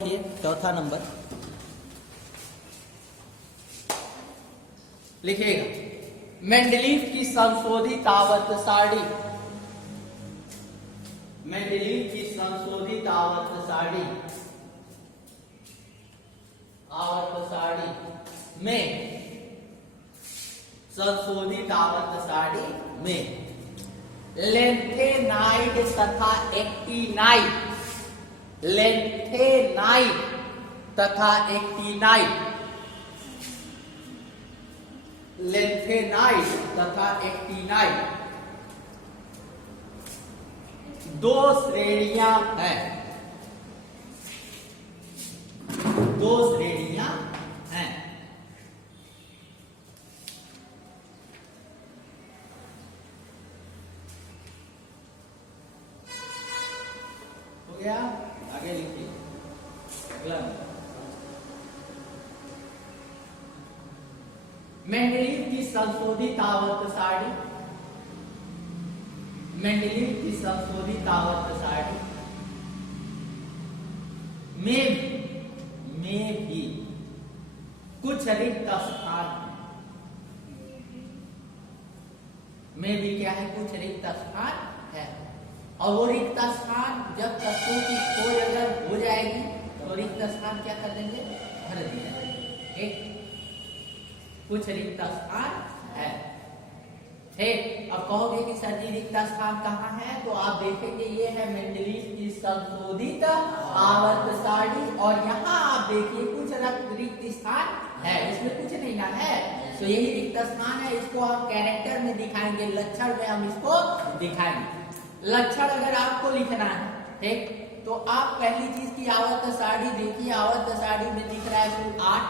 चौथा नंबर लिखिएगा, मेंडलीव की संशोधित आवर्त सारणी। मेंडलीव की संशोधित आवर्त सारणी में संशोधित आवर्त सारणी में लेंथेनाइड तथा एक्टिनाइड, लेंथेनाइड तथा एक्टिनाइड, लेंथेनाइड तथा एक्टिनाइड दो श्रेणियां हैं, दो श्रेणियां हैं। हो गया, आगे लिखिए अगला। मेंडलीव की संशोधित आवर्त सारणी, मेंडलीव की संशोधित आवर्त सारणी में भी कुछ रिक्त स्थान, में भी क्या है, कुछ रिक्त स्थान है। और वो रिक्त स्थान जब तत्वों की खोज अगर हो जाएगी तो रिक्त स्थान क्या कर देंगे, भर दिया जाएगा। ठीक, कुछ रिक्त स्थान है। ठीक, अब कहोगे कि सर जी रिक्त स्थान कहाँ है, तो आप देखेंगे ये है मेंडलीव की संशोधित आवर्त सारणी, और यहाँ आप देखिए कुछ रिक्त स्थान है, इसमें कुछ नहीं ना है, तो यही रिक्त स्थान है। इसको हम कैरेक्टर में दिखाएंगे, लक्षण में हम इसको दिखाएंगे। लक्षण अगर आपको लिखना है, ठीक, तो आप पहली चीज की आवर्त सारणी देखिए। आवर्त सारणी में दिख रहा है 8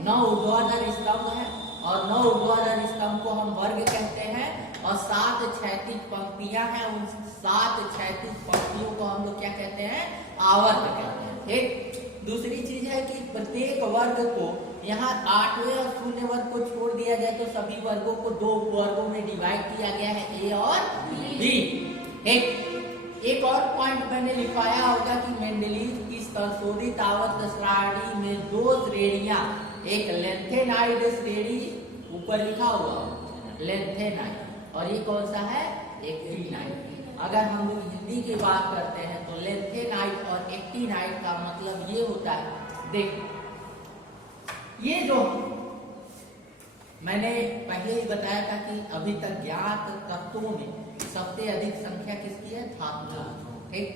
9 ऊर्ध्वाधर स्तंभ है, और 9 ऊर्ध्वाधर स्तंभ को हम वर्ग कहते हैं, और 7 क्षैतिज पंक्तियां हैं, उन 7 क्षैतिज पंक्तियों को हम लोग क्या कहते हैं, आवर्त कहते हैं। ठीक, दूसरी चीज है कि प्रत्येक वर्ग को यहाँ 8वें और 0 वर्ग को छोड़ दिया जाए तो सभी वर्गों को 2 वर्गों में डिवाइड किया गया है, ए और बी। एक और पॉइंट मैंने लिखवाया होगा कि मेंडलीव की संशोधित आवर्त सारणी में दो श्रेणियां, एक लेंथेनाइड श्रेणी, ऊपर लिखा हुआ लेंथेनाइड, और ये कौन सा है, एक्टिनाइड। अगर हम लोग हिंदी की बात करते हैं तो लेंथेनाइड और एक्टिनाइड का मतलब ये होता है, देखो ये जो मैंने पहले ही बताया था कि अभी तक ज्ञात तत्वों में सबसे अधिक संख्या किसकी है, धातु। ठीक,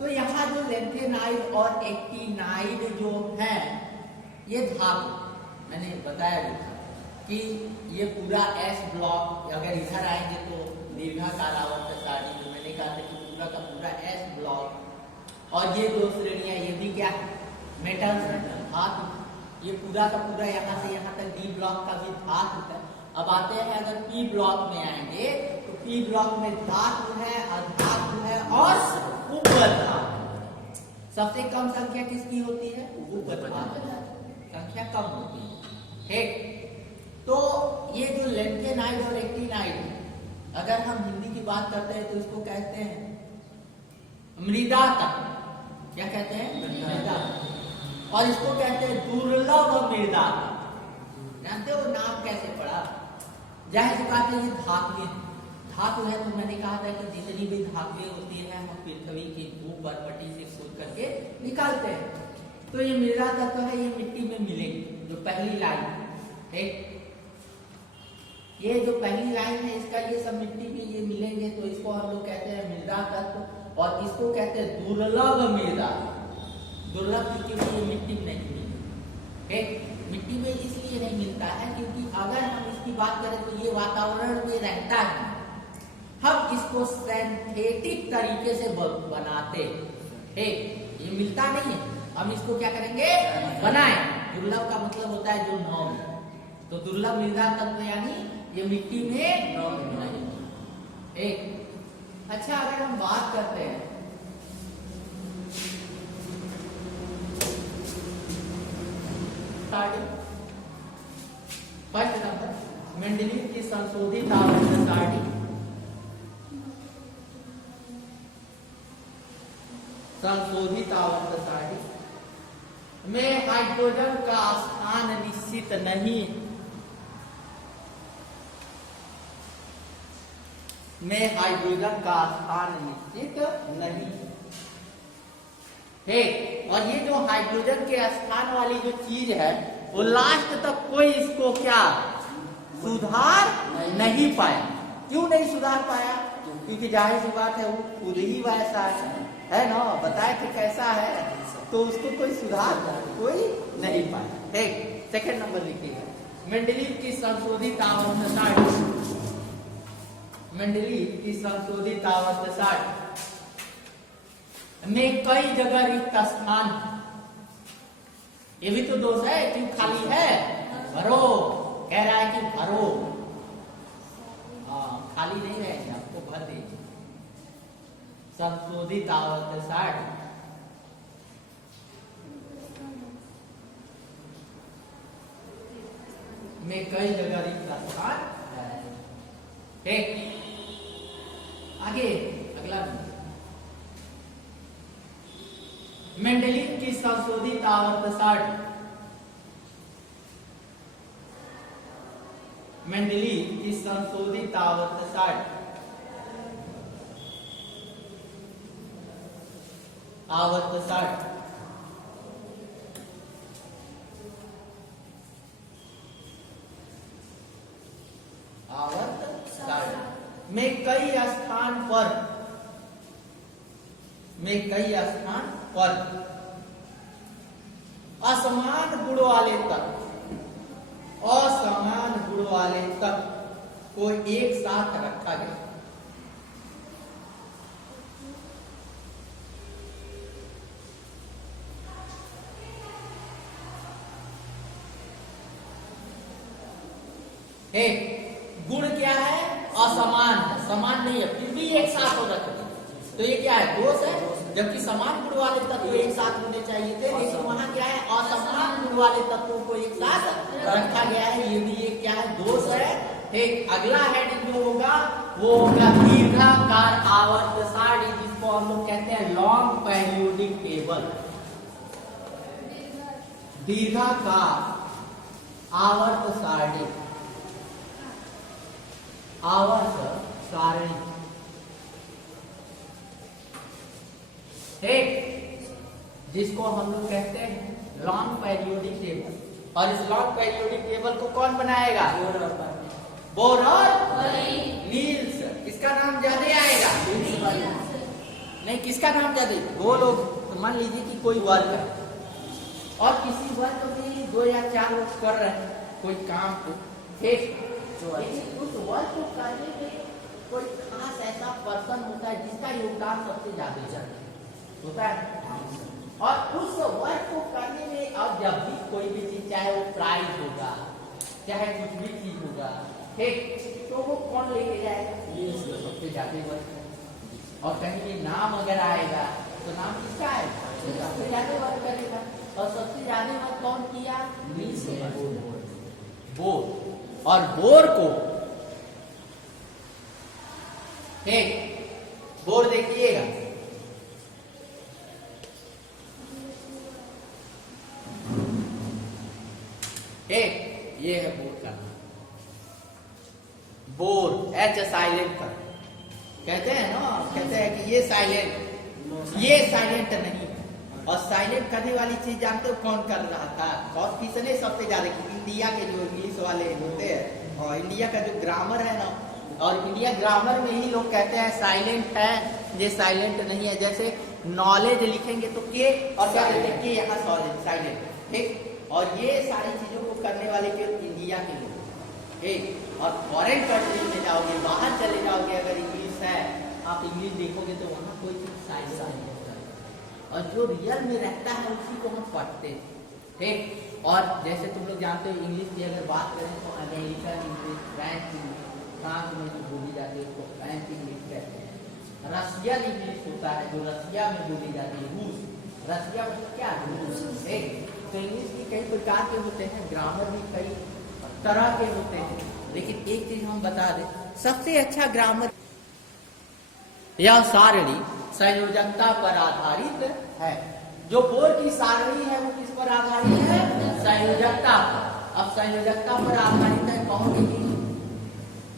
तो यहाँ जो लेंथेनाइड और एक्टिनाइड जो है ये धातु, मैंने बताया कि ये पूरा एस ब्लॉक, अगर इधर आएंगे तो दीर्घाकार आवर्त सारणी में मैंने कहा था कि पूरा का पूरा एस ब्लॉक, और ये दो श्रेणियां ये भी क्या है, मेटल्स है, धातु। ये पूरा का पूरा यहाँ से यहाँ तक डी ब्लॉक का भी धातु है। अब आते हैं अगर पी ब्लॉक में आएंगे तो पी ब्लॉक में धातु है, अधातु है और उपधातु। सबसे कम संख्या किसकी होती है, उपधातु, संख्या कम होती है। ठीक, तो ये जो लेंथेनाइड और एक्टिनाइड, अगर हम हिंदी की बात करते हैं तो इसको कहते हैं मृदा तत्व। क्या कहते हैं, मृदा। और इसको कहते हैं दुर्लभ मृदा। जानते हो नाम कैसे पड़ा, जाहिर सी बात है ये धातु, धातु है। तो मैंने कहा था कि जितनी भी धातुएं होती है हम पृथ्वी के ऊपर पट्टी से खोद करके निकालते हैं। तो ये मृदा तत्व है, ये मिट्टी में मिलेंगे, जो पहली लाइन। ठीक, ये जो पहली लाइन है इसका ये सब मिट्टी में ये मिलेंगे, तो इसको हम लोग कहते हैं मृदा तत्व, और इसको कहते हैं दुर्लभ मृदा। दुर्लभ क्योंकि ये मिट्टी में नहीं मिलती। मिट्टी में इसलिए नहीं मिलता है क्योंकि अगर हम इसकी बात करें तो ये वातावरण में रहता है, हम इसको सिंथेटिक तरीके से बनाते हैं। ये मिलता नहीं है, हम इसको क्या करेंगे, बनाएं। दुर्लभ का मतलब होता है जो नौ में, तो दुर्लभ मृदा तत्व यानी ये मिट्टी में नहीं। अच्छा, अगर हम बात करते हैं फर्स्ट नंबर, मेंडलीव की संशोधित आवर्त सारणी, संशोधित आवर्त में हाइड्रोजन का स्थान निश्चित नहीं, में हाइड्रोजन का स्थान निश्चित नहीं। ठीक, और ये जो हाइड्रोजन के स्थान वाली जो चीज है वो लास्ट तक कोई इसको क्या सुधार नहीं पाया। क्यों नहीं सुधार पाया? क्योंकि जाहिर सी बात है वो खुद ही वैसा है ना, बताए कि कैसा है, तो उसको कोई सुधार कोई नहीं पाया। ठीक, सेकंड नंबर लिखिएगा, मेंडलीव की संशोधित आवर्त सारणी, मेंडलीव की संशोधित आवर्त सारणी में कई जगह रिक्त स्थान, ये भी तो दोष है, क्यों खाली है, भरो, कह रहा है कि भरो, खाली नहीं रहेंगे, आपको भर दीजिए। संशोधित आवर्त सारणी में कई जगह रिक्त स्थान है। ठीक, आगे अगला, मेंडलीव की संशोधित आवर्त सारणी, मेंडलीव की संशोधित आवर्त सारणी, आवर्त सारणी आवर्त सारणी में कई स्थान पर, में कई स्थान पर असमान गुण वाले तत्व, असमान गुण वाले तत्व को एक साथ रखा गया। एक गुण क्या है? असमान है, समान नहीं है, फिर भी एक साथ हो रखा, तो ये क्या है? दोष है। जबकि समान गुण वाले तत्व एक साथ होने चाहिए थे, लेकिन वहां क्या है? असमान गुण वाले तत्वों को एक साथ रखा गया है, ये भी एक क्या है? दोष है। ठीक, अगला हेडिंग जो होगा वो होगा दीर्घाकार आवर्त सारणी, जिसको हम लोग कहते हैं लॉन्ग पेरियोडिक टेबल। दीर्घाकार आवर्त सारणी, आवर्त सारणी। ठीक, जिसको हम लोग कहते हैं लॉन्ग पेरियोडिक टेबल। और इस लॉन्ग पेरियोडिक टेबल को कौन बनाएगा? बोर और नील्स। किसका नाम ज्यादा आएगा? नहीं, किसका नाम ज्यादा? दो लोग, तो मान लीजिए कि कोई वर्ग है और किसी वर्ग में 2 या 4 लोग कर रहे हैं कोई काम को। ठीक, उस वर्ग को करने में कोई खास ऐसा पर्सन होता है जिसका योगदान सबसे ज्यादा होता है, और उस वर्क को करने में अब जब भी कोई भी चीज, चाहे वो प्राइज होगा, चाहे कुछ भी चीज होगा, ठीक, तो वो कौन लेके जाएगा? सबसे ज्यादा वर्क है। और कहीं भी नाम अगर आएगा तो नाम किसका है? सबसे ज्यादा वर्क करेगा। और सबसे ज्यादा वर्क कौन किया? बोर। और बोर को, ठीक, बोर देखिएगा, एक ये है बोर का नाम, बोर, एच साइलेंट कर कहते हैं ना, कहते हैं कि ये साइलेंट, ये साइलेंट नहीं। और साइलेंट करने वाली चीज जानते हो कौन कर रहा था? और किसने सबसे ज्यादा? इंडिया के जो इंग्लिश वाले होते हैं, और इंडिया का जो ग्रामर है ना, और इंडिया ग्रामर में ही लोग कहते हैं साइलेंट है, ये साइलेंट नहीं है। जैसे नॉलेज लिखेंगे तो के, और क्या कहते हैं? के यहाँ साइलेंट। ठीक, और ये सारी चीजों को करने वाले के इंडिया के लोग। ठीक, और फॉरेन कंट्री में जाओगे, बाहर चले जाओगे, अगर इंग्लिश है, आप इंग्लिश देखोगे तो वहाँ कोई चीज साइलेंट नहीं होता है, और जो रियल में रहता है उसी को हम पढ़ते हैं। ठीक, और जैसे तुम लोग जानते हो इंग्लिश की अगर बात करें तो American English, French English, France में जो बोली जाती है उसको फ्रेंच इंग्लिश कहते हैं। रशियन इंग्लिश होता है जो रसिया में बोली जाती है, रूस, रसिया में क्या? रूस। ठीक, तो इंग्लिश की कई प्रकार के होते हैं, ग्रामर भी कई तरह के होते हैं, लेकिन एक चीज हम बता दें, सबसे अच्छा ग्रामर या सारणी संयोजकता पर आधारित है। जो बोर की सारणी है वो किस पर आधारित है? संयोजकता पर। अब संयोजकता पर आधारित है, कहोगे कि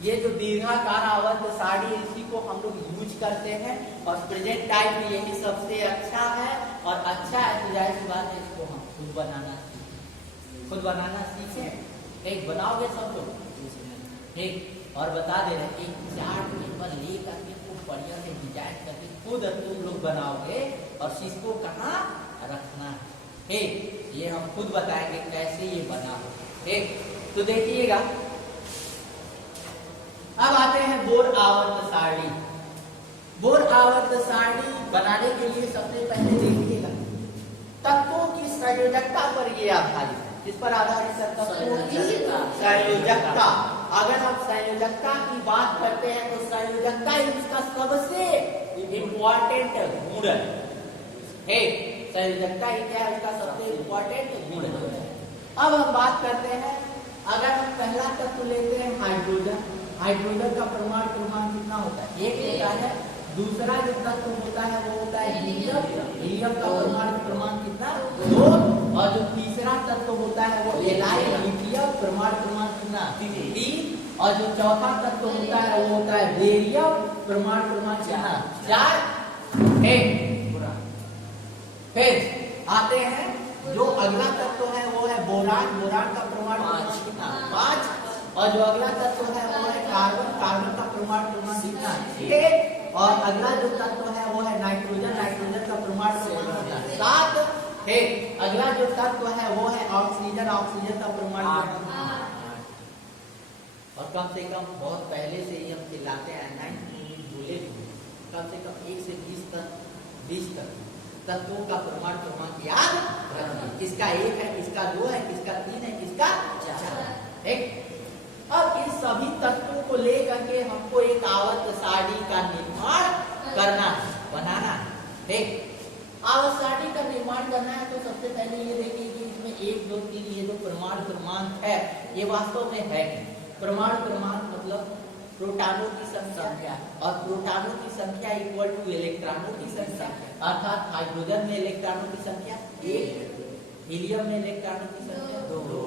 ये जो दीर्घाकार आवर्त सारणी इसी को हम लोग यूज करते हैं और प्रेजेंट टाइम में यही सबसे अच्छा है और अच्छा है, तो जाहिर सी बात है इसको हम खुद बनाना सीखें। एक बनाओगे सब लोग, ठीक, और बता दे रहे एक चार्ट पेपर ले करके खूब बढ़िया से डिजाइन करके खुद तुम लोग बनाओगे और इसको कहाँ रखना है, ठीक, ये हम खुद बताएंगे कैसे ये बना हो, ठीक। तो देखिएगा, अब आते हैं बोर आवर्त सारणी। बोर आवर्त सारणी बनाने के लिए सबसे पहले देखिएगा तत्वों की संयोजकता पर ये आधारित है। किस पर आधारित है? तत्वों की संयोजकता। अगर हम संयोजकता की बात करते हैं तो संयोजकता इसका सबसे इम्पोर्टेंट गुण है। संयोजकता ही क्या है? उसका सबसे इम्पोर्टेंट गुण है। अब हम बात करते हैं, अगर हम पहला तत्व लेते हैं हाइड्रोजन, हाइड्रोजन का परमाणु क्रमांक कितना होता है? एक होता है। दूसरा जो तत्व होता है वो होता है हीलियम, हीलियम का परमाणु क्रमांक कितना? 2। और जो तीसरा तत्व होता है वो एलाइल, लिथियम, परमाणु क्रमांक कितना? 3। और जो चौथा तत्व होता है वो होता है बेरियम, परमाणु क्रमांक कितना? 4। फिर आते हैं जो अगला तत्व है वो है बोरान, बोरान का परमाणु क्रमांक कितना? 5। और जो अगला तत्व है वो है कार्बन, कार्बन का परमाणु क्रमांक कितना? 6। और अगला जो तत्व है वो है नाइट्रोजन, नाइट्रोजन का परमाणु क्रमांक 7 है। अगला जो तत्व है वो है ऑक्सीजन, ऑक्सीजन का परमाणु क्रमांक 8। और कम से कम बहुत पहले से ही हम खिलाते हैं, 9 भूले कम से कम 1 से 20 तक तत्वों का परमाणु क्रमांक याद रखिए। किसका 1 है, किसका 2 है, किसका 3 है, किसका 4 है। अब इन सभी तत्वों को लेकर के हमको एक आवर्त सारणी का निर्माण करना है, बनाना है, ठीक। आवर्त सारणी का निर्माण करना है तो सबसे पहले ये देखिए कि इसमें 1, 2, 3 ये जो परमाणु क्रमांक है ये वास्तव में है। परमाणु क्रमांक मतलब प्रोटॉनों की संख्या और प्रोटॉनों की संख्या इक्वल टू इलेक्ट्रॉनों की संख्या, अर्थात हाइड्रोजन में इलेक्ट्रॉनों की संख्या 1, हीलियम में इलेक्ट्रॉनों की संख्या 2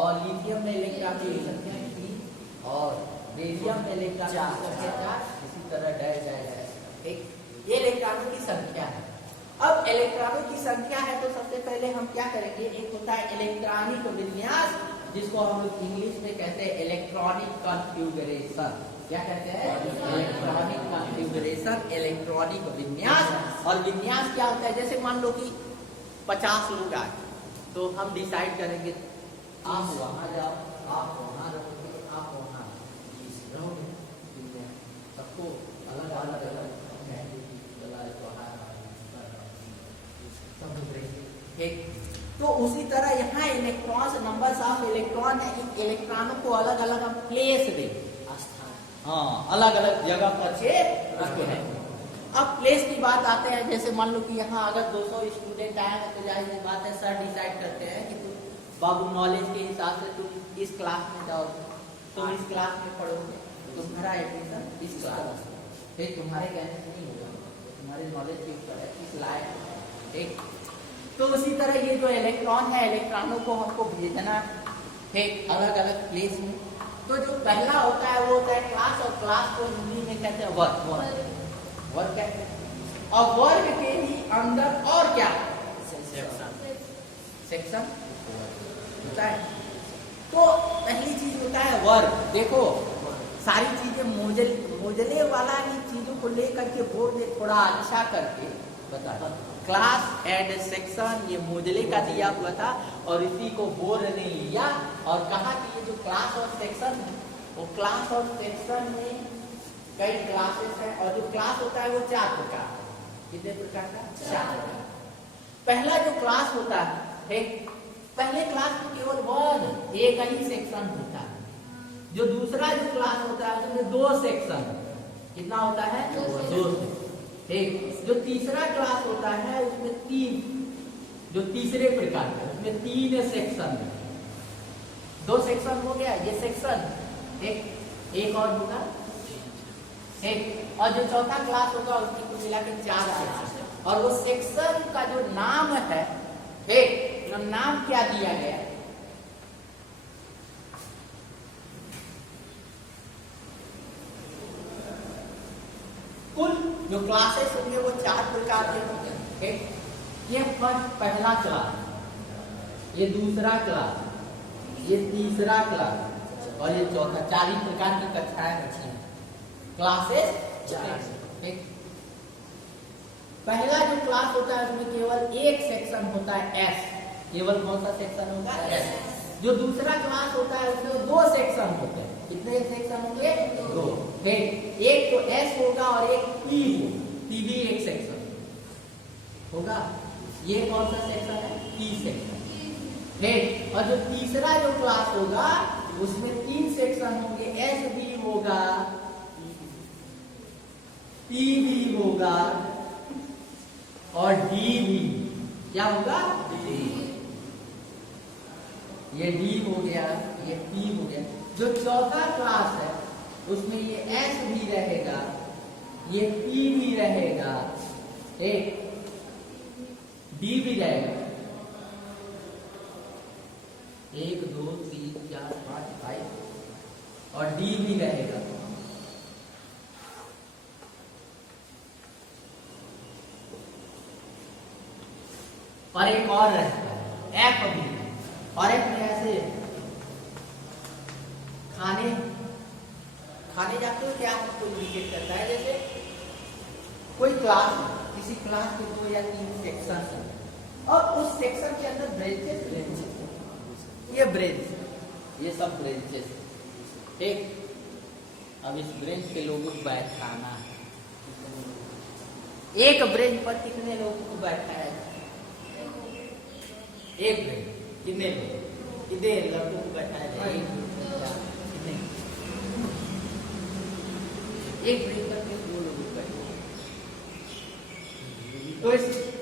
और लिथियम में इलेक्ट्रॉनों की संख्या 3 और बेरियम में इलेक्ट्रॉनों की संख्या 4। इसी तरह डैश डैश डैश, एक ये इलेक्ट्रॉनों की संख्या है। अब इलेक्ट्रॉनों की संख्या है तो सबसे पहले हम क्या करेंगे, एक होता है इलेक्ट्रॉनिक विन्यास, जिसको हम लोग इंग्लिश में कहते हैं इलेक्ट्रॉनिक कॉन्फ़िगरेशन। क्या कहते हैं? इलेक्ट्रॉनिक कॉन्फ़िगरेशन, इलेक्ट्रॉनिक विन्यास। और विन्यास क्या होता है, जैसे मान लो कि 50 लोग आए तो हम डिसाइड करेंगे आप वहां जाओ, आप वहां रहोगे, आप वहां रहोगे, सबको अलग अलग तो उसी तरह यहाँ इलेक्ट्रॉन्स, नंबर्स ऑफ इलेक्ट्रॉन है, इन इलेक्ट्रॉनों को अलग अलग हम प्लेस दें, हाँ अलग अलग जगह पर से उसको है। अब प्लेस की बात आते हैं, जैसे मान लो कि यहाँ अगर 200 स्टूडेंट आए हैं तो जाहिर सी बात है सर डिसाइड करते हैं कि तुम बाबू नॉलेज के हिसाब से तुम इस क्लास में जाओ, तुम इस क्लास में पढ़ोगे, तुम्हारा एडमिशन इस क्लास में, फिर तुम्हारे कहने से नहीं होगा, तुम्हारे नॉलेज के ऊपर है, इस लायक है, ठीक। तो उसी तरह ये जो इलेक्ट्रॉन है, इलेक्ट्रॉनों को हमको भेजना है अलग अलग प्लेस में। तो जो पहला होता है वो होता है क्लास, और क्लास को हिंदी में कहते हैं वर्ग, वर्ग कहते हैं। और वर्ग के ही अंदर और क्या? सेक्शन होता है। तो पहली चीज होता है वर्ग। देखो सारी चीजें मोजले वाला ही चीजों को लेकर के बोर्ड में थोड़ा अच्छा करके बता। क्लास एंड सेक्शन ये मोजले का दिया हुआ था और इसी को बोर्ड ने लिया और कहा कि ये जो क्लास और सेक्शन है वो क्लास और सेक्शन में कई क्लासेस हैं और जो क्लास होता है वो 4 प्रकार का। कितने प्रकार का? 4 प्रकार। पहला जो क्लास होता है, ठीक, पहले क्लास में केवल वन एक ही सेक्शन होता है। जो दूसरा जो क्लास होता है उसमें 2 सेक्शन, कितना होता है? 2। ठीक। जो तीसरा क्लास होता है उसमें 3, जो तीसरे प्रकार का उसमें 3 सेक्शन है। 2 सेक्शन हो गया ये सेक्शन, एक और होगा, ठीक। और जो चौथा क्लास होगा उसकी कुल मिला के 4 सेक्शन। और वो सेक्शन का जो नाम है, ठीक, नाम क्या दिया गया है? कुल जो क्लासेस होंगे वो 4 प्रकार के होंगे, ठीक। ये पहला क्लास, ये दूसरा क्लास, ये तीसरा क्लास और ये चौथा। 4 ही प्रकार की कक्षाएं बची हैं, क्लासेस 4, ठीक। पहला जो क्लास होता है उसमें केवल एक सेक्शन होता है एस, केवल कौन सा सेक्शन होगा? एस। जो दूसरा क्लास होता है उसमें 2 सेक्शन होते हैं। कितने सेक्शन होंगे? 2, ठीक। एक तो एस होगा और एक पी होगा, पी भी एक सेक्शन होगा। ये कौन सा सेक्शन है? पी सेक्शन, ठीक। और जो तीसरा जो क्लास होगा उसमें 3 सेक्शन होंगे, एस भी होगा, पी भी होगा और डी भी। क्या होगा? डी। ये डी हो गया, ये पी हो गया। जो चौथा क्लास है उसमें ये एस भी रहेगा, ये पी भी रहेगा, एक डी भी रहेगा। 1 2 3 4 5 5 और डी भी रहेगा। और एक और रहता है एफ भी, और एफ में ऐसे खाने जाते हो क्या? आपको इंडिकेट करता है जैसे कोई क्लास, किसी क्लास के 2 या 3 सेक्शन है और उस सेक्शन के अंदर ब्रांचेस, ये ब्रांच, ये सब ब्रांचेस, ठीक। अब इस ब्रांच के लोगों को बैठाना है। एक ब्रांच पर कितने लोगों को बैठाया है? एक ब्रांच कितने लोग? कितने लड़कों को बैठाया जाए? एक ब्रेक करके 2 लोग बैठे। तो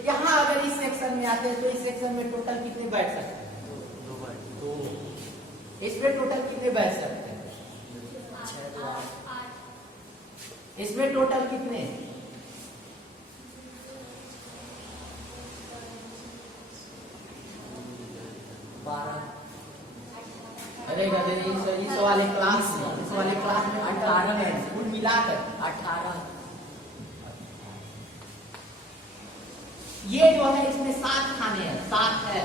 यहाँ अगर इस सेक्शन में आते हैं तो इस सेक्शन में टोटल कितने बैठ सकते हैं? 2। इसमें टोटल कितने बैठ सकते हैं? 6 8। इसमें टोटल कितने? 12। अरे इस वाले क्लास में 18 है, कुल मिलाकर 18। ये जो है इसमें 7 खाने हैं, 7 है,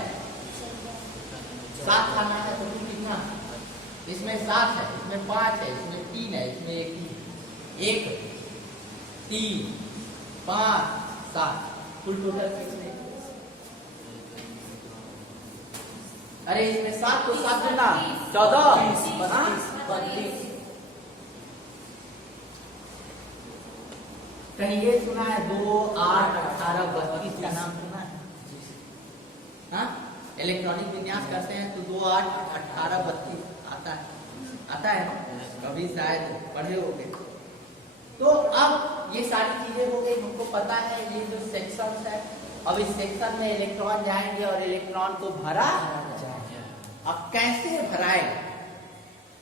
7 खाना है तो कितना? इसमें 7 है, इसमें 5 है, इसमें 3 है, इसमें 1 3 5 7, कुल टोटल कितने? अरे इसमें 7 तो 7 गुना 14 32। कहीं ये सुना है 2 8 18 32 का नाम सुना है? हाँ, इलेक्ट्रॉनिक विन्यास करते हैं तो 2 8 18 32 आता है कभी शायद पढ़े होंगे। तो अब ये सारी चीजें हो गई, हमको पता है ये जो सेक्शन है। अब इस सेक्शन में इलेक्ट्रॉन जाएंगे और इलेक्ट्रॉन को भरा। अब कैसे भराएगा?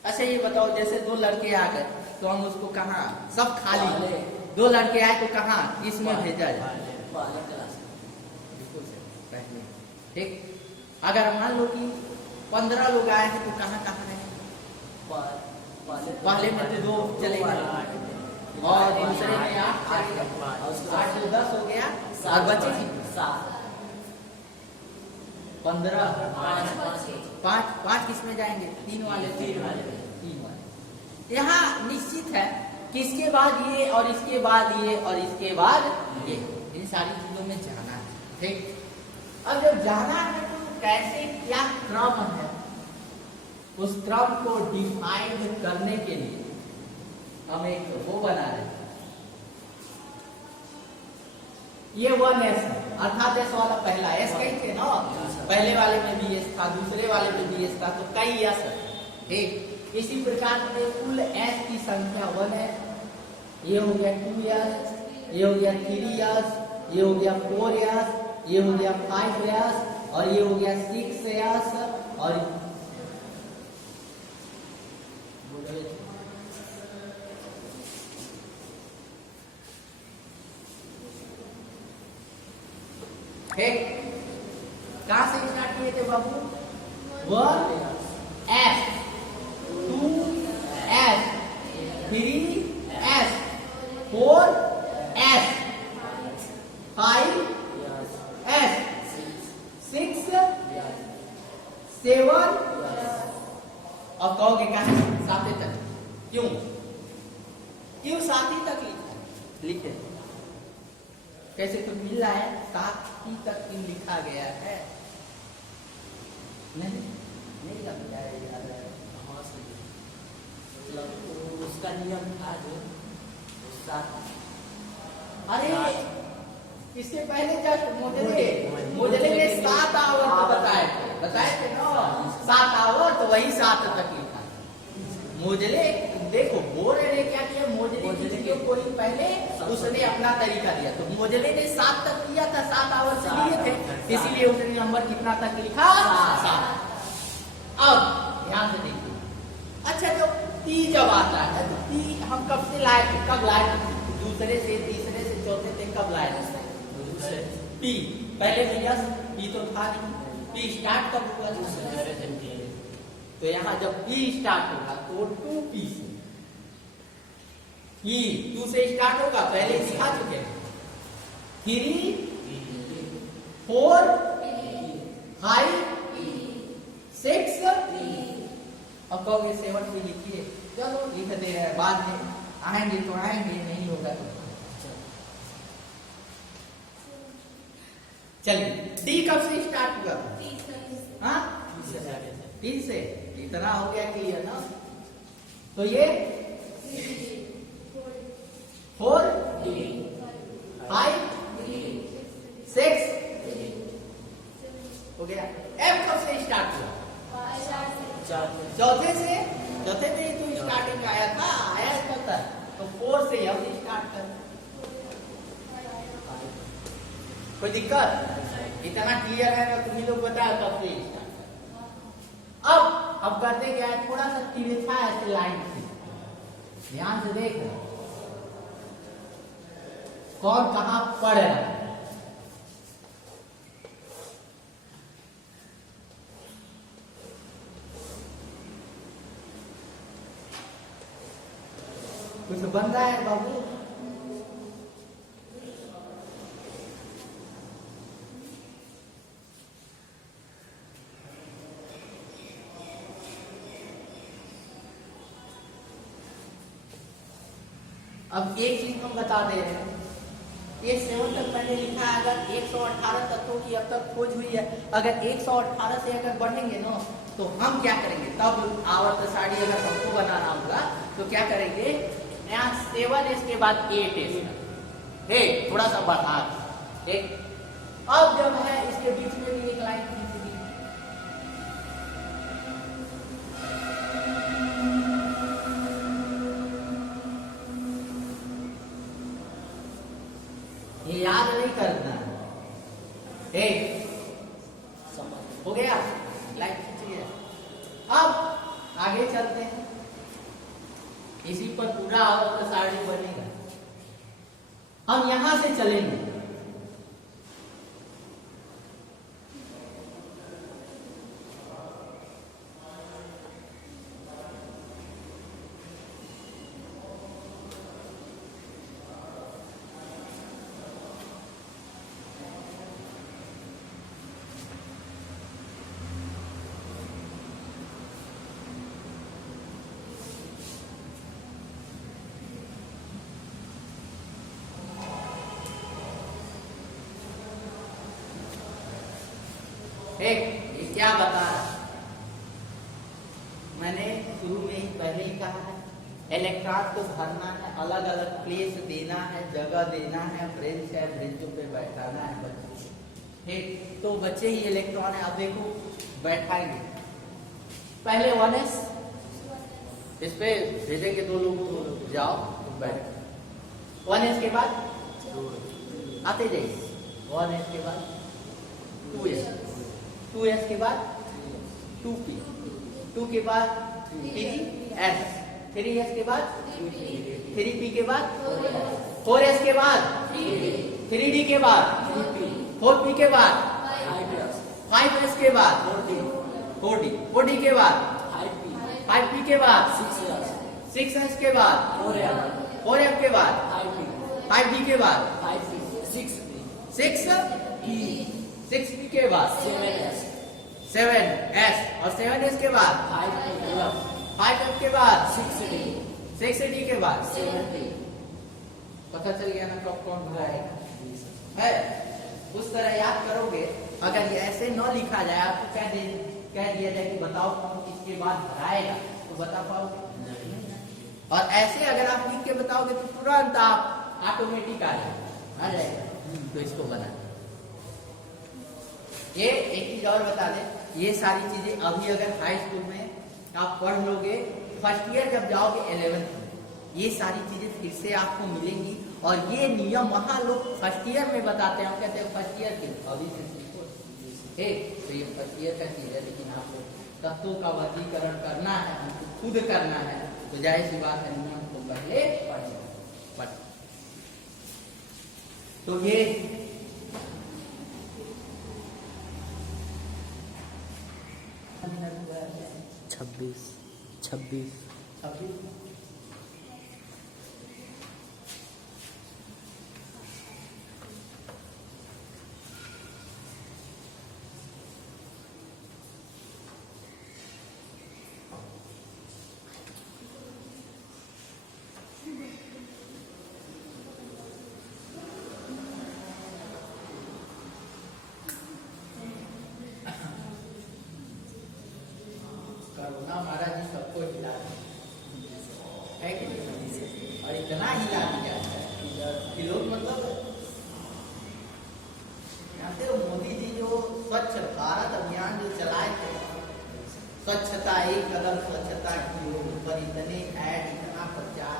अच्छा ये बताओ, जैसे 2 लड़के आ गए तो हम उसको कहाँ, सब खाली, 2 लड़के आए तो कहाँ, इसमें भेजा जाए? ठीक। अगर मान लो कि 15 लोग आए हैं तो कहाँ रहेंगे? पहले में तो 2 चलेगा और दूसरे में 8 तो 10 हो गया और बचेगी 7 15 5 किसमें जाएंगे? 3 वाले। यहाँ निश्चित है कि इसके बाद ये और इसके बाद ये और इसके बाद ये, इन सारी चीजों में जाना है, ठीक। अब जब जाना है तो कैसे, क्या क्रम है, उस क्रम को डिफाइन करने के लिए हम एक वो बना रहे हैं। ये 1s है, अर्थात एस वाला पहला एस कहीं थे ना, पहले वाले में भी एस था, दूसरे वाले में भी एस था, तो कई एस है, ठीक। इसी प्रकार से कुल एस की संख्या 1 है। ये हो गया 2s, ये हो गया 3s, ये हो गया 4s, ये हो गया 5s और ये हो गया 6s और ठीक, कहां से स्टार्ट किए थे बाबू? 1s, 2s, 3s, 4s, 5s, 6, 7 और कहोगे कहां सातवें तक? क्यों क्यों सातवीं तक लिखे? कैसे तो मिल रहा है सातवीं तक क्यों लिखा गया है? नहीं लगता है याद है। मतलब उसका नियम था जो अरे इससे पहले जब मोजले में 7 आवर्त बताए थे ना, 7 आवर्त, वही 7 तक लिखा। मोजले देखो बोल रहे क्या किया, मोजले के कोई पहले उसने अपना तरीका दिया, तो मोजले ने 7 तक लिया था, 7 आवर्त से लिए थे, इसीलिए उसने नंबर कितना तक लिखा? 7। अब ध्यान से देखिए, अच्छा तो टी जब आता है तो टी हम कब से लाए थे? कब लाए थे? दूसरे से, तीसरे से, चौथे से कब लाए थे? पी पहले भैया पी तो था नहीं, पी स्टार्ट कब हुआ? तो यहाँ जब पी स्टार्ट होगा तो 2p से, पी 2 से स्टार्ट होगा, पहले सिखा चुके हैं। 3, 4, 5, 6 और कहोगे 7 भी लिखिए। चलो लिख दे रहे हैं, बाद में आएंगे तो आएंगे, नहीं होगा तो चलिए। डी कब से स्टार्ट हुआ? हाँ 3 से। इतना हो गया क्लियर ना? तो ये 4, 5, 6 हो गया। एफ कब से स्टार्ट हुआ? चौथे से। चौथे में ही तो स्टार्टिंग आया था, आया पता, तो 4 से अब स्टार्ट कर। कोई दिक्कत? इतना क्लियर है ना? तुम्हें लोग बताया कब से स्टार्ट। अब करते क्या है, थोड़ा सा तिरछा ऐसे लाइन से, ध्यान से देखो कौन कहां पढ़ रहा है। कुछ बन रहा है बाबू? अब एक चीज हम बता दे रहे हैं, ये 7 तक मैंने लिखा है। अगर 118 तत्वों की अब तक खोज हुई है, अगर 118 से अगर बढ़ेंगे ना तो हम क्या करेंगे? तब आवर्त सारणी अगर हमको बनाना होगा तो क्या करेंगे? यहाँ 7s के बाद 8s, थोड़ा सा बढ़ा, ठीक। अब जब है इसके बीच में भी एक लाइन खींच दी, ये याद नहीं करना है, हो गया, लाइन खींच गया। अब आगे चलते हैं, इसी पर पूरा आवर्त सारणी बनेगा। हम यहां से चलेंगे, ये क्या बता रहा, मैंने शुरू में ही पहले ही कहा है, इलेक्ट्रॉन को भरना है, अलग अलग प्लेस देना है, जगह देना है, ब्रेंच है, ब्रेंचों पे बैठाना है बच्चे, ठीक। तो बच्चे ही इलेक्ट्रॉन है, अब देखो बैठाएंगे, पहले 1s इस पे भेजेंगे, 2 लोग जाओ तो बैठ, 1s के बाद आते जाइए, 1s के बाद 2s, 2s के बाद 2p, 2 के बाद 3s, 3s के बाद 3p के बाद 4s के बाद 3d के बाद 4p के बाद 5s, 5s के बाद 4d, 4d, 4d के बाद 5p, 5p के बाद 6s, 6s के बाद 4m, 4m के बाद 5d, 5d के बाद 5p, 6d, 6p, 6p के बाद 7s, 7s और 7s के बाद 5f, 5f के बाद 6d, 6d के बाद 7d, पता चल गया ना कब कौन भराएगा है। उस तरह याद करोगे। अगर ये ऐसे न लिखा जाए, आपको कह दिया जाए कि बताओ कौन किसके बाद भराएगा, तो बता पाओगे? और ऐसे अगर आप लिख के बताओगे तो तुरंत आप ऑटोमेटिक आ जाएगा। तो इसको बना ये एक चीज और बता दें, ये सारी चीजें अभी अगर हाई स्कूल में आप पढ़ लोगे, फर्स्ट ईयर जब जाओगे 11th में, ये सारी चीजें फिर से आपको मिलेंगी। और ये नियम वहां लोग फर्स्ट ईयर में बताते हैं, हम कहते हैं फर्स्ट ईयर के अभी से सीखो। तो ये फर्स्ट ईयर का चीज है, लेकिन आपको तत्वों का वर्गीकरण करना है, हमको खुद करना है, तो जाहिर सी बात है नियम को पहले पढ़। तो ये 26 करुणा महाराज जी सबको हिला है कि नहीं? और इतना हिला दिया कि लोग मतलब जानते हो, मोदी जी जो स्वच्छ भारत अभियान जो चलाए थे, स्वच्छता एक कदम स्वच्छता की ओर, पर इतने ऐड, इतना प्रचार,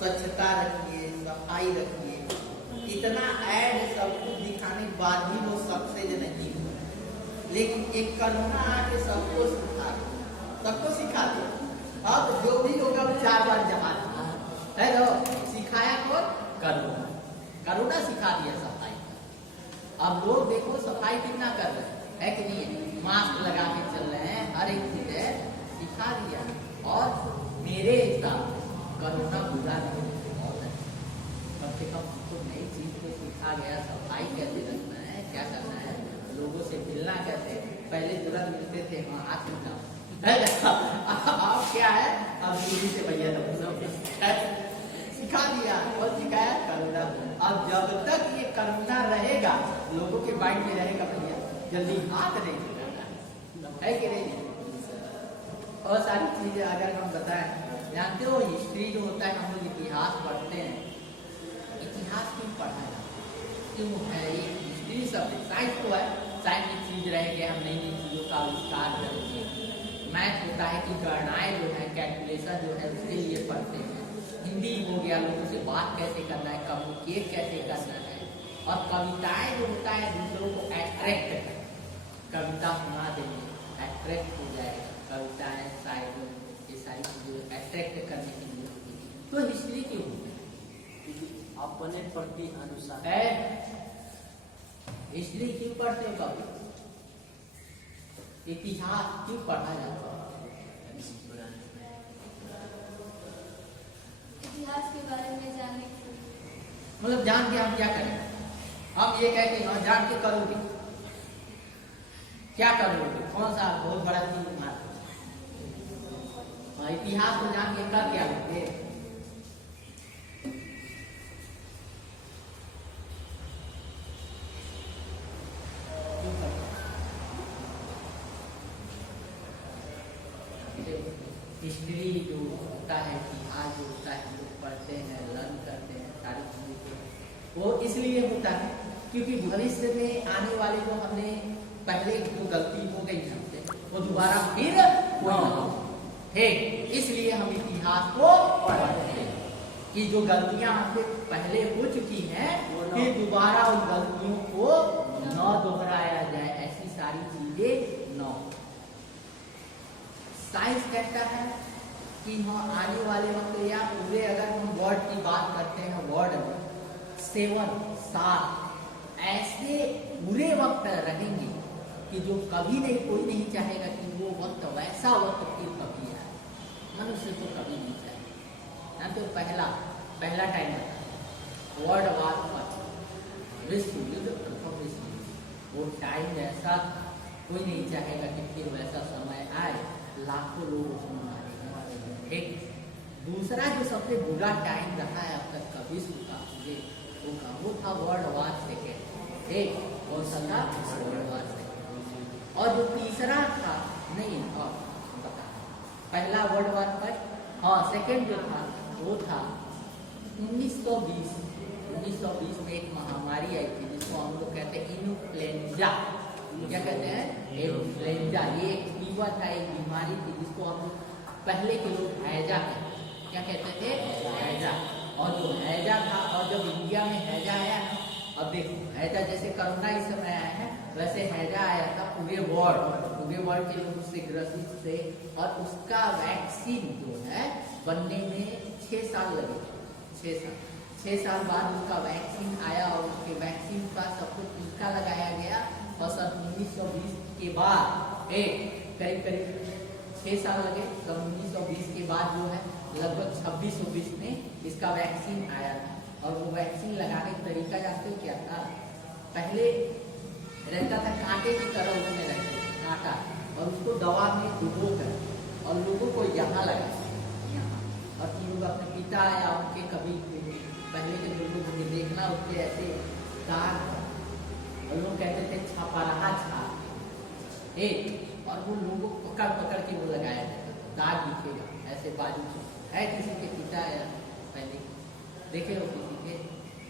स्वच्छता रखिए, सफाई रखिए, इतना ऐड सब कुछ दिखाने के बाद भी वो सक्सेस नहीं हुए। लेकिन एक करुणा आके सबको सिखा दे। अब जो भी होगा वो 4 बार जमा है तो सिखाया कौन? करुणा सिखा दिया सफाई। अब लोग देखो सफाई कितना कर रहे हैं कि नहीं, मास्क लगा के चल रहे हैं, हर एक चीज है सिखा दिया। और मेरे हिसाब करुणा बुरा नहीं, बहुत है। कम से कम हमको नई चीज को सिखा गया, सफाई कैसे रखना है, क्या करना है, लोगों से मिलना कैसे। पहले तुरंत मिलते थे, हाँ हाथ मिलाओ, अब क्या है, अब दूरी से भैया सिखा दिया और सिखाया करुणा। अब जब तक ये करुणा रहेगा, लोगों के माइंड में रहेगा भैया जल्दी हाथ नहीं मिलाना है कि नहीं। और सारी चीजें अगर हम बताएं, जानते हो हिस्ट्री जो होता है, हम लोग इतिहास पढ़ते हैं, इतिहास क्यों पढ़ा है, क्यों है ये हिस्ट्री सब? साइंस तो है, साइंस की चीज रहेगी, हम नई नई चीजों का आविष्कार करेंगे। मैथ होता है कि गणनाएं जो है, कैलकुलेशन जो है, उसके लिए पढ़ते हैं। हिंदी हो गया, लोगों से बात कैसे करना है, कम्युनिकेट कैसे करना है। और कविताएं जो होता है दूसरों को अट्रैक्ट करना, कविता सुना देंगे, अट्रैक्ट हो जाएगा। कविताएं, शायरी, ये सारी चीजें अट्रैक्ट करने के लिए होती है। तो हिस्ट्री क्यों होती है? अपने प्रति अनुसार है हिस्ट्री क्यों पढ़ते हो? कभी इतिहास क्यों पढ़ा जाता है? इतिहास के बारे में जानने के लिए। मतलब जान के हम क्या करेंगे? हम ये कहते हैं जान के करोगे, क्या करोगे? कौन सा बहुत बड़ा चीज मार? इतिहास को जान के कर क्या लोगे? हिस्ट्री जो होता है, इतिहास जो होता है, हम लोग पढ़ते हैं, लर्न करते हैं सारी चीजें को, वो इसलिए होता है क्योंकि भविष्य में आने वाले जो हमने पहले जो गलती हो गई हमसे, वो दोबारा फिर ठीक, इसलिए हम इतिहास को पढ़ते हैं कि जो गलतियां हमसे पहले हो चुकी हैं, फिर दोबारा उन गलतियों को न दोहराया जाए, ऐसी सारी चीजें न। साइंस कहता है कि हम आने वाले वक्त या पूरे, अगर हम वर्ड की बात करते हैं, वर्ड 7 ऐसे पूरे वक्त रहेंगे कि जो कभी नहीं, कोई नहीं चाहेगा कि वो वक्त वैसा वक्त फिर कभी आए। मनुष्य को कभी नहीं चाहेगा ना। तो पहला टाइम था वर्ल्ड वार फर्स्ट, विश्व युद्ध, प्रथम विश्व युद्ध। वो टाइम ऐसा था, कोई नहीं चाहेगा कि फिर वैसा समय आए, लाखों लोग उसमें मारे। एक दूसरा जो सबसे बुरा टाइम रहा है अब तक का विश्व का, वो था वर्ल्ड वार सेकेंड। एक और सदा वर्ल्ड वार सेकेंड। और जो तीसरा था, नहीं और बता, पहला वर्ल्ड वार फर्स्ट, हाँ सेकेंड जो था वो था 1920 में एक महामारी आई थी जिसको हम लोग कहते हैं इन्फ्लुएंजा। क्या कहते हैं? इन्फ्लुएंजा। ये एक फीवर था, एक बीमारी थी जिसको हम लोग पहले के लोग हैजा कहते, क्या कहते थे? हैजा। और जो हैजा था, और जब इंडिया में हैजा आया ना, अब देखो हैजा जैसे कोरोना इस समय आया है, वैसे हैजा आया था पूरे वर्ल्ड के लोग उससे ग्रसित थे। और उसका वैक्सीन जो है बनने में 6 साल लगे। 6 साल बाद उसका वैक्सीन आया और उसके वैक्सीन का सबको टीका लगाया गया। और सन 1920 के बाद करीब 6 साल लगे। सन 1920 के बाद जो है लगभग 26-26 में इसका वैक्सीन आया था। और वो वैक्सीन लगाने का तरीका जानते हो क्या था? पहले रहता था कांटे की तरह, उसमें रहता कांटा, और उसको दवा में डुबो कर और लोगों को यहाँ लगाया, यहाँ। और लोग अपने पिता या उनके कभी पहले के लोगों को देखना, उसके ऐसे दाग, और लोग कहते थे छापा छाप एक, और वो लोगों को पकड़ के वो लगाया जाता था, दाग दिखेगा ऐसे बाजू से। है किसी के पिता या पहले देखे हो किसी के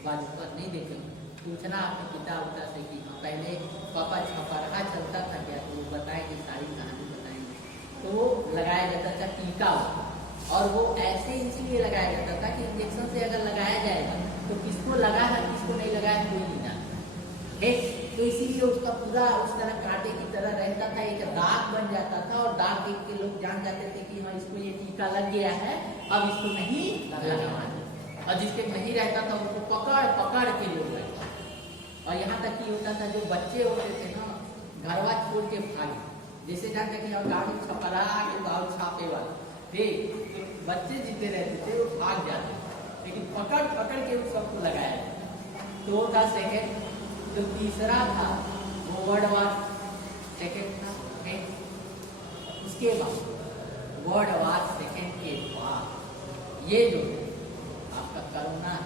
बाजू पर? नहीं देखे हो? पूछना अपने पिता उता से कि पहले पापा छपरहा चलता था क्या, तो वो बताएंगे, सारी कहानी बताएंगे। तो वो लगाया जाता था टीका, और वो ऐसे इसलिए लगाया जाता था कि इंजेक्शन से अगर लगाया जाएगा तो किसको लगा है किसको नहीं लगा है कोई नहीं जानता। तो इसीलिए उसका पूरा उस तरह कांटे की तरह रहता था, एक दाग बन जाता था, और दाग देख के लोग जान जाते थे कि हाँ इसको ये टीका लग गया है, अब इसको नहीं लगाना। और जिसके नहीं रहता था उसको पकड़ के लोग लगता। और यहाँ तक कि होता था जो बच्चे होते थे ना, घरवा छोड़ के भागे, जैसे जानते कि गाड़ी छपरा के गाँव छापे वाले ठीक, तो बच्चे जितने रहते थे वो भाग जाते, लेकिन पकड़ के उस सबको लगाया जाता। तो वो था सेकेंड। जो तीसरा था वो वर्ल्ड वार सेकेंड था। उसके बाद वर्ल्ड वार सेकेंड के बाद ये जो आपका कोरोना है,